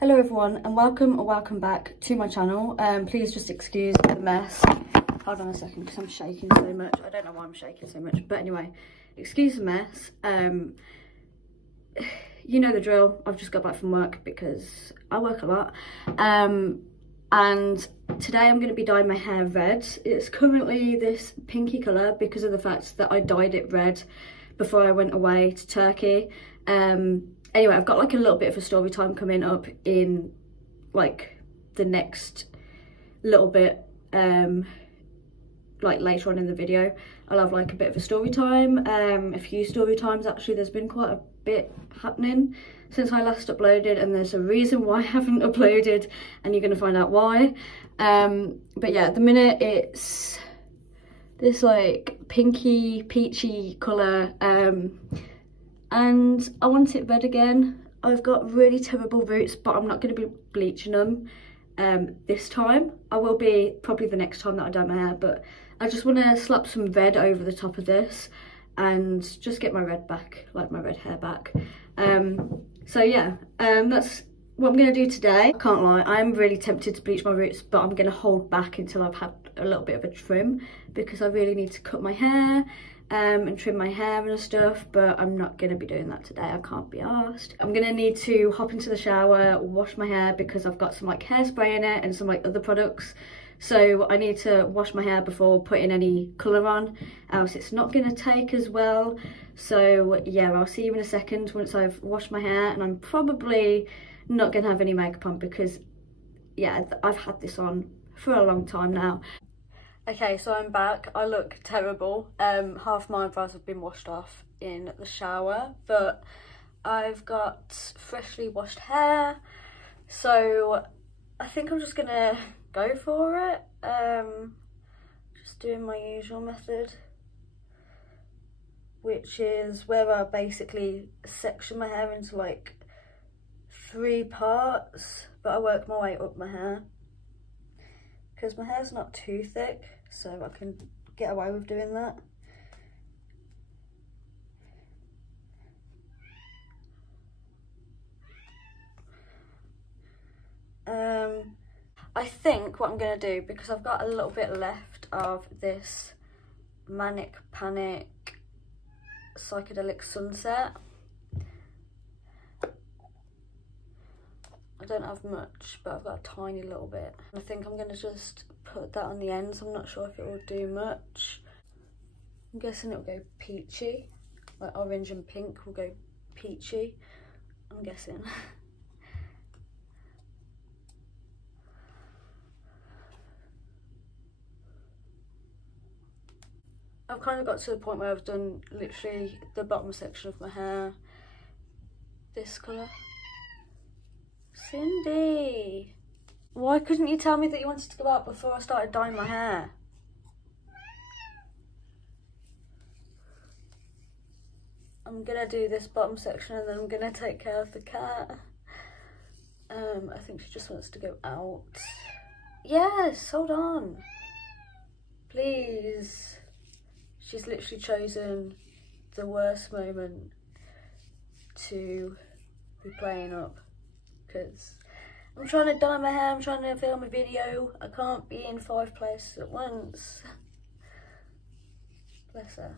Hello everyone and welcome back to my channel. Please just excuse the mess. Hold on a second because I'm shaking so much. I don't know why I'm shaking so much, but anyway, excuse the mess. You know the drill. I've just got back from work because I work a lot. And today I'm going to be dyeing my hair red. It's currently this pinky colour because of the fact that I dyed it red before I went away to Turkey. Anyway, I've got like a little bit of a story time coming up in like the next little bit, like later on in the video. I'll have like a bit of a story time, a few story times actually. There's been quite a bit happening since I last uploaded and there's a reason why I haven't uploaded and you're going to find out why. But yeah, at the minute it's this like pinky peachy colour, and I want it red again. I've got really terrible roots, but I'm not going to be bleaching them this time. I will be probably the next time that I dye my hair, but I just want to slap some red over the top of this and just get my red back, like my red hair back. So yeah, that's what I'm going to do today. I can't lie, I'm really tempted to bleach my roots, but I'm going to hold back until I've had a little bit of a trim because I really need to cut my hair and trim my hair and stuff, but I'm not going to be doing that today. I can't be arsed. I'm going to need to hop into the shower, wash my hair because I've got some like hairspray in it and some like other products. So I need to wash my hair before putting any colour on, else it's not going to take as well. So yeah, I'll see you in a second once I've washed my hair, and I'm probably not going to have any makeup on because yeah, I've had this on for a long time now. Okay, so I'm back. I look terrible. Half my eyebrows have been washed off in the shower, but I've got freshly washed hair, so I think I'm just gonna go for it. Just doing my usual method, which is where I basically section my hair into like 3 parts, but I work my way up my hair because my hair's not too thick, so I can get away with doing that. I think what I'm going to do, because I've got a little bit left of this Manic Panic Psychedelic Sunset. I don't have much, but I've got a tiny little bit. I think I'm going to just put that on the ends. I'm not sure if it will do much. I'm guessing it'll go peachy, like orange and pink will go peachy, I'm guessing. I've kind of got to the point where I've done literally the bottom section of my hair, this colour. Cindy, why couldn't you tell me that you wanted to go out before I started dyeing my hair? I'm gonna do this bottom section and then I'm gonna take care of the cat. I think she just wants to go out. Yes, hold on. Please. She's literally chosen the worst moment to be playing up. Because I'm trying to dye my hair, I'm trying to film a video. I can't be in 5 places at once. Bless her.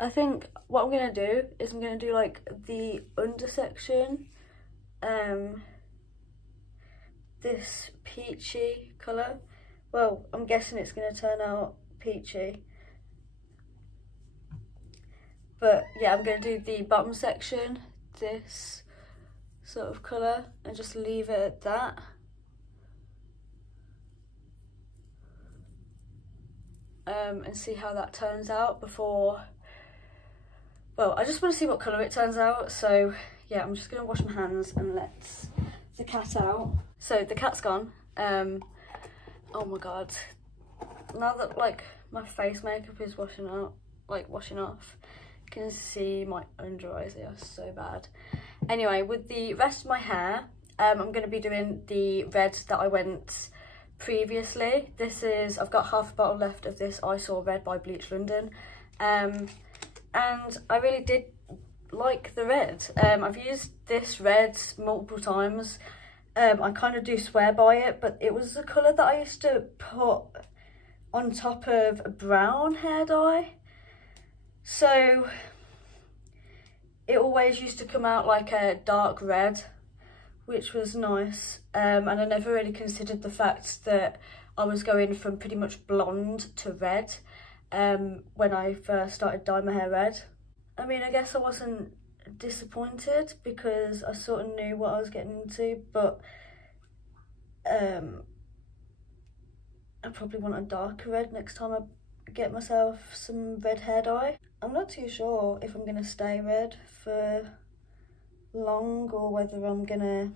I think what I'm going to do is I'm going to do like the undersection. This peachy colour. Well, I'm guessing it's going to turn out peachy. But yeah, I'm going to do the bottom section, this sort of colour, and just leave it at that. And see how that turns out before, well, I just want to see what colour it turns out. So yeah, I'm just going to wash my hands and let the cat out. So the cat's gone. Oh my god, now that like my face makeup is washing off, you can see my under eyes, they are so bad. Anyway, with the rest of my hair, I'm going to be doing the red that I went previously. This is, I've got half a bottle left of this I Saw Red by Bleach London, and I really did like the red. I've used this red multiple times. I kind of do swear by it, but it was the colour that I used to put on top of a brown hair dye. So it always used to come out like a dark red, which was nice. And I never really considered the fact that I was going from pretty much blonde to red when I first started dyeing my hair red. I mean, I guess I wasn't disappointed because I sort of knew what I was getting into, but I probably want a darker red next time I get myself some red hair dye. I'm not too sure if I'm going to stay red for long or whether I'm going to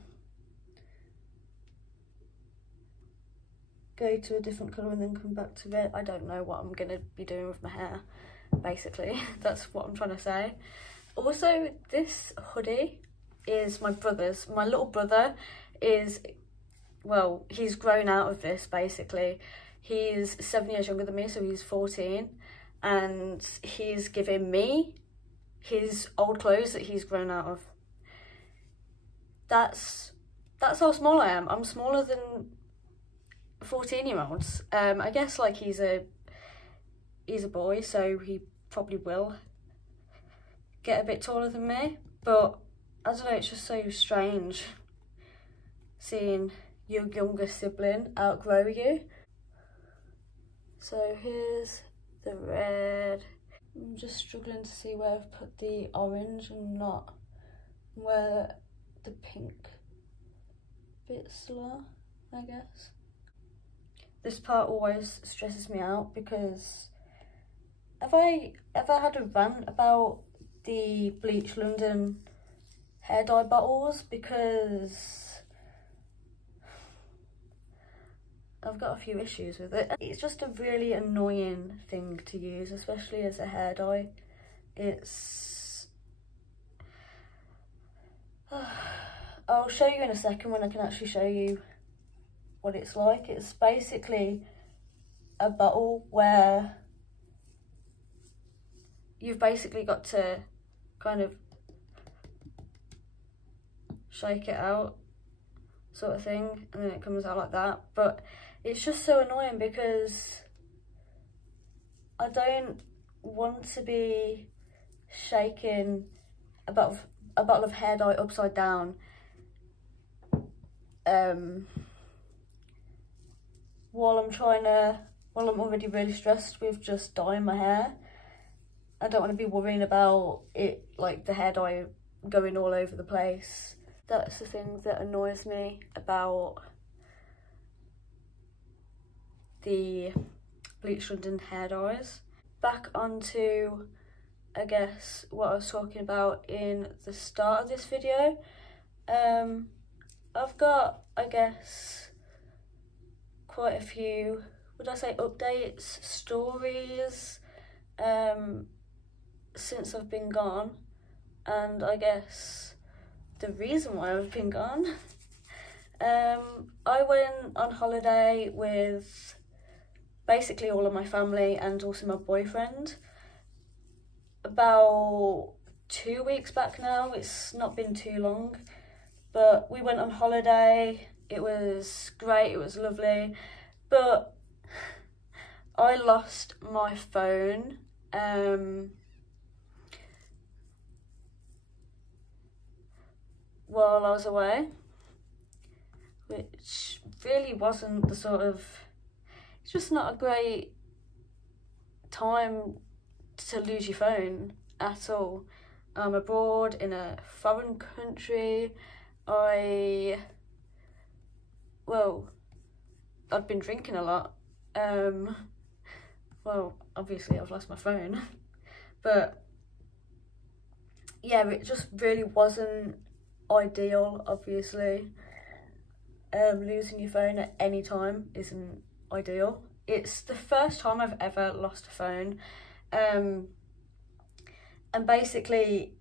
go to a different colour and then come back to red. I don't know what I'm going to be doing with my hair, basically. That's what I'm trying to say. Also, this hoodie is my brother's. My little brother is, well, he's grown out of this, basically. He's 7 years younger than me, so he's 14. And he's given me his old clothes that he's grown out of. That's how small I am. I'm smaller than 14-year-olds. I guess like he's a boy, so he probably will get a bit taller than me, but I don't know, it's just so strange seeing your younger sibling outgrow you. So here's the red. I'm just struggling to see where I've put the orange and not where the pink bits are, I guess. This part always stresses me out because have I ever had a rant about the Bleach London hair dye bottles? Because I've got a few issues with it. It's just a really annoying thing to use, especially as a hair dye. It's... I'll show you in a second when I can actually show you what it's like. It's basically a bottle where you've basically got to kind of shake it out, sort of thing, and then it comes out like that. But it's just so annoying because I don't want to be shaking a bottle of hair dye upside down while I'm already really stressed with just dyeing my hair. I don't want to be worrying about it, like the hair dye going all over the place. That's the thing that annoys me about the Bleach London hair dyes. Back onto, I guess, what I was talking about in the start of this video. I've got, I guess, quite a few, would I say updates, stories, since I've been gone, and I guess the reason why I've been gone. I went on holiday with basically all of my family and also my boyfriend about 2 weeks back now. It's not been too long, but we went on holiday. It was great, it was lovely, but I lost my phone while I was away, which really wasn't the sort of, it's just not a great time to lose your phone at all. I'm abroad in a foreign country. I'd been drinking a lot. Well, obviously I've lost my phone, but yeah, it just really wasn't ideal, obviously. Losing your phone at any time isn't ideal. It's the first time I've ever lost a phone, and basically,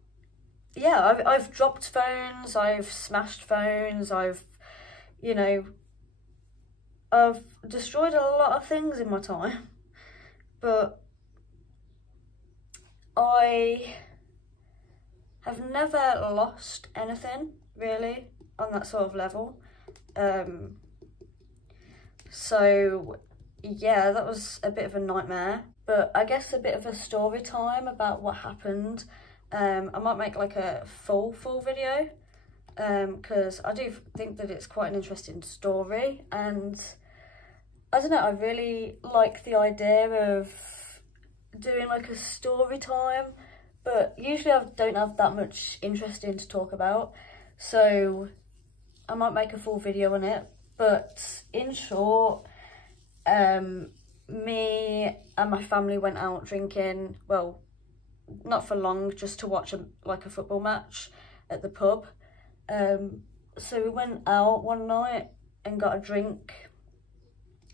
yeah, I've dropped phones, I've smashed phones, I've destroyed a lot of things in my time, but I have never lost anything really on that sort of level. So yeah, that was a bit of a nightmare, but I guess a bit of a story time about what happened. I might make like a full video, because I do think that it's quite an interesting story, and I don't know, I really like the idea of doing like a story time, but usually I don't have that much interesting to talk about, so I might make a full video on it. But in short, me and my family went out drinking, well, not for long, just to watch like a football match at the pub. So we went out one night and got a drink,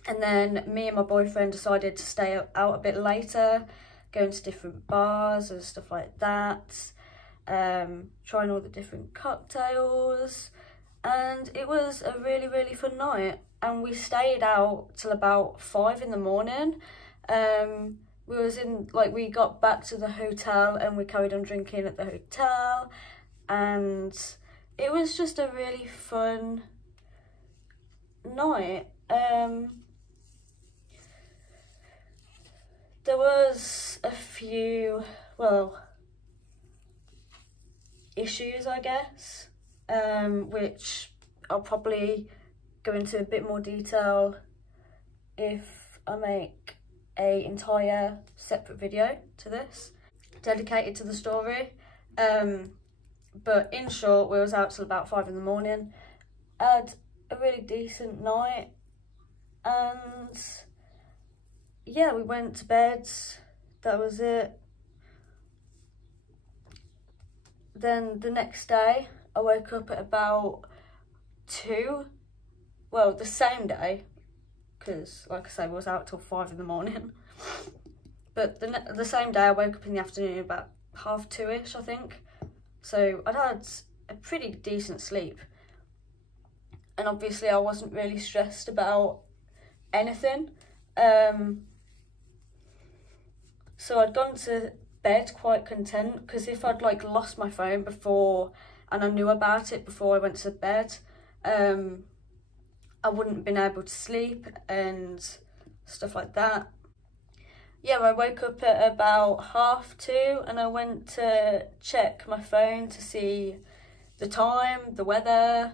and then me and my boyfriend decided to stay out a bit later, going to different bars and stuff like that, trying all the different cocktails, and it was a really, really fun night. And we stayed out till about 5 in the morning. We got back to the hotel and we carried on drinking at the hotel, and it was just a really fun night. There was a few, well, issues, I guess, which I'll probably go into a bit more detail if I make an entire separate video to this, dedicated to the story. But in short, we was out till about 5 in the morning, had a really decent night, and yeah, we went to bed, that was it. Then the next day, I woke up at about 2, well, the same day, because like I say, we was out till 5 in the morning. But the same day, I woke up in the afternoon about 2:30ish, I think. So I'd had a pretty decent sleep. And obviously I wasn't really stressed about anything. So I'd gone to bed quite content, because if I'd like lost my phone before, and I knew about it before I went to bed, I wouldn't have been able to sleep and stuff like that. Yeah, I woke up at about 2:30 and I went to check my phone to see the time, the weather.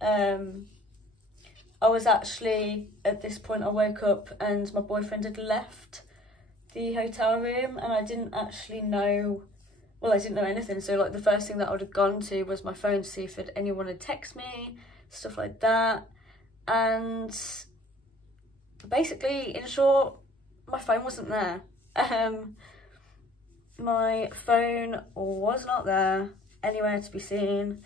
I was actually, at this point I woke up and my boyfriend had left the hotel room, and I didn't actually know, well, I didn't know anything. So like the first thing that I would have gone to was my phone to see if anyone had texted me, stuff like that. And basically, in short, my phone wasn't there. My phone was not there, anywhere to be seen.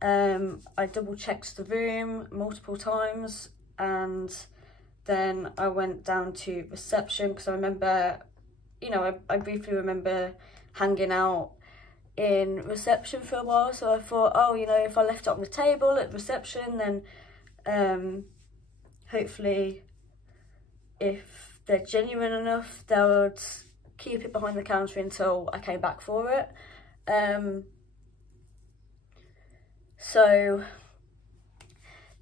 I double checked the room multiple times, and then I went down to reception, because I remember, you know, I briefly remember hanging out in reception for a while. So I thought, oh, you know, if I left it on the table at reception, then hopefully if they're genuine enough, they would keep it behind the counter until I came back for it. So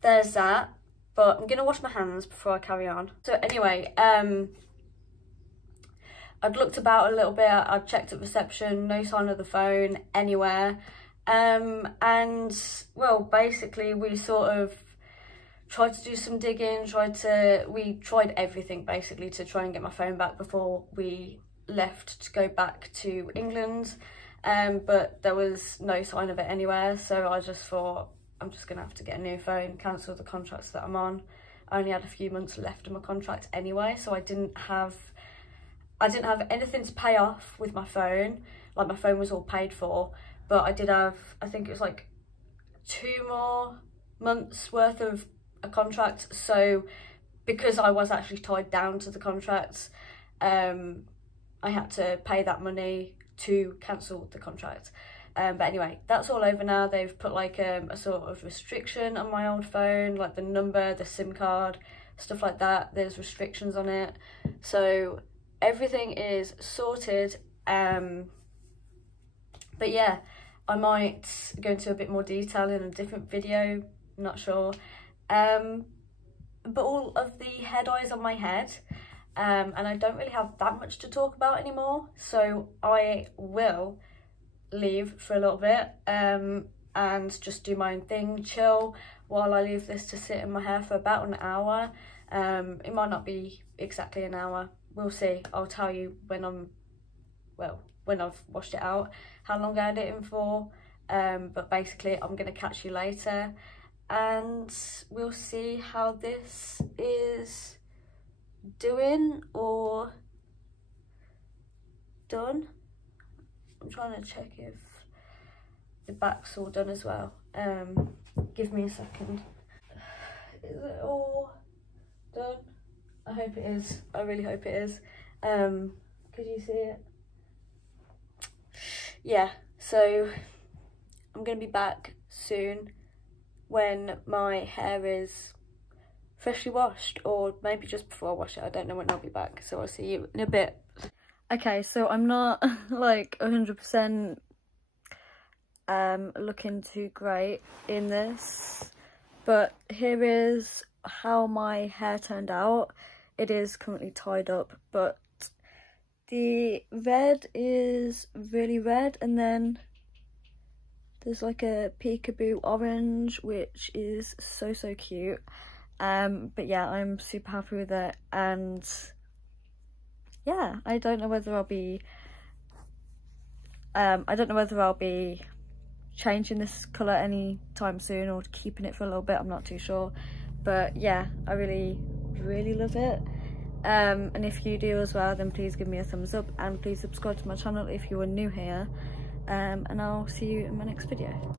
there's that, but I'm gonna wash my hands before I carry on. So anyway, I'd looked about a little bit, I'd checked at reception, no sign of the phone anywhere. And well, basically we sort of tried to do some digging, we tried everything basically to try and get my phone back before we left to go back to England. But there was no sign of it anywhere, so I just thought, I'm just gonna have to get a new phone, cancel the contracts that I'm on. I only had a few months left of my contract anyway, so I didn't have anything to pay off with my phone. Like, my phone was all paid for, but I did have, I think it was like 2 more months worth of a contract. So because I was actually tied down to the contract, I had to pay that money to cancel the contract. But anyway, that's all over now. They've put like a sort of restriction on my old phone, like the number, the SIM card, stuff like that. There's restrictions on it. So everything is sorted. But yeah, I might go into a bit more detail in a different video, I'm not sure. But all of the hair dye is on my head, and I don't really have that much to talk about anymore, so I will leave for a little bit and just do my own thing, chill while I leave this to sit in my hair for about an hour. It might not be exactly an hour, we'll see. I'll tell you when when I've washed it out, how long I had it in for, but basically I'm gonna catch you later and we'll see how this is doing or done. I'm trying to check if the back's all done as well. Give me a second. Is it all done? I hope it is. I really hope it is. Could you see it? Yeah, so I'm gonna be back soon when my hair is freshly washed, or maybe just before I wash it. I don't know when I'll be back, so I'll see you in a bit. Okay, so I'm not like 100% looking too great in this, but here is how my hair turned out. It is currently tied up, but the red is really red, and then there's like a peekaboo orange, which is so cute. But yeah, I'm super happy with it, and yeah, I don't know whether I'll be changing this colour anytime soon or keeping it for a little bit. I'm not too sure, but yeah, I really love it. And if you do as well, then please give me a thumbs up and please subscribe to my channel if you are new here, and I'll see you in my next video.